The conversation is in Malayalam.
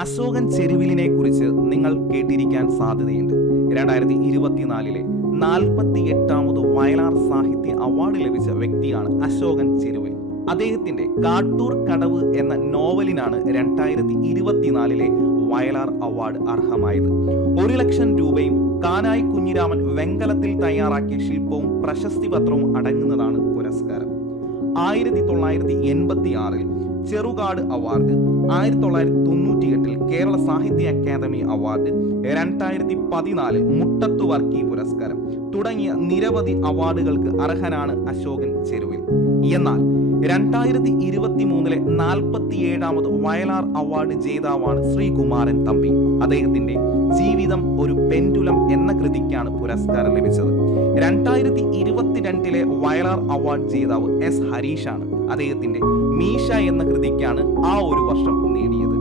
അശോകൻ ചെരുവിലിനെ കുറിച്ച് നിങ്ങൾ കേട്ടിരിക്കാൻ സാധ്യതയുണ്ട്. 2024 48ാമത് വയലാർ സാഹിത്യ അവാർഡ് ലഭിച്ച വ്യക്തിയാണ് അശോകൻ ചെരുവിൽ. അദ്ദേഹത്തിന്റെ കാട്ടൂർ കടവ് എന്ന നോവലിനാണ് 2024 വയലാർ അവാർഡ് അർഹമായത്. 1 ലക്ഷം രൂപയും കാനായി കുഞ്ഞിരാമൻ വെങ്കലത്തിൽ തയ്യാറാക്കിയ ശില്പവും പ്രശസ്തി പത്രവും അടങ്ങുന്നതാണ് പുരസ്കാരം. 1986 ചെറുകാട് അവാർഡ്, 1998 കേരള സാഹിത്യ അക്കാദമി അവാർഡ്, 2014 മുട്ടത്തു വർക്കി പുരസ്കാരം തുടങ്ങിയ നിരവധി അവാർഡുകൾക്ക് അർഹനാണ് അശോകൻ ചെരുവിൽ. എന്നാൽ 2023 47ാമത് വയലാർ അവാർഡ് ജേതാവാണ് ശ്രീകുമാരൻ തമ്പി. അദ്ദേഹത്തിന്റെ ജീവിതം ഒരു പെൻഡുലം എന്ന കൃതിക്കാണ് പുരസ്കാരം ലഭിച്ചത്. 2022 വയലാർ അവാർഡ് ജേതാവ് എസ് ഹരീഷാണ്. അദ്ദേഹത്തിന്റെ മീശ എന്ന കൃതിക്കാണ് ആ ഒരു വർഷം നേടിയത്.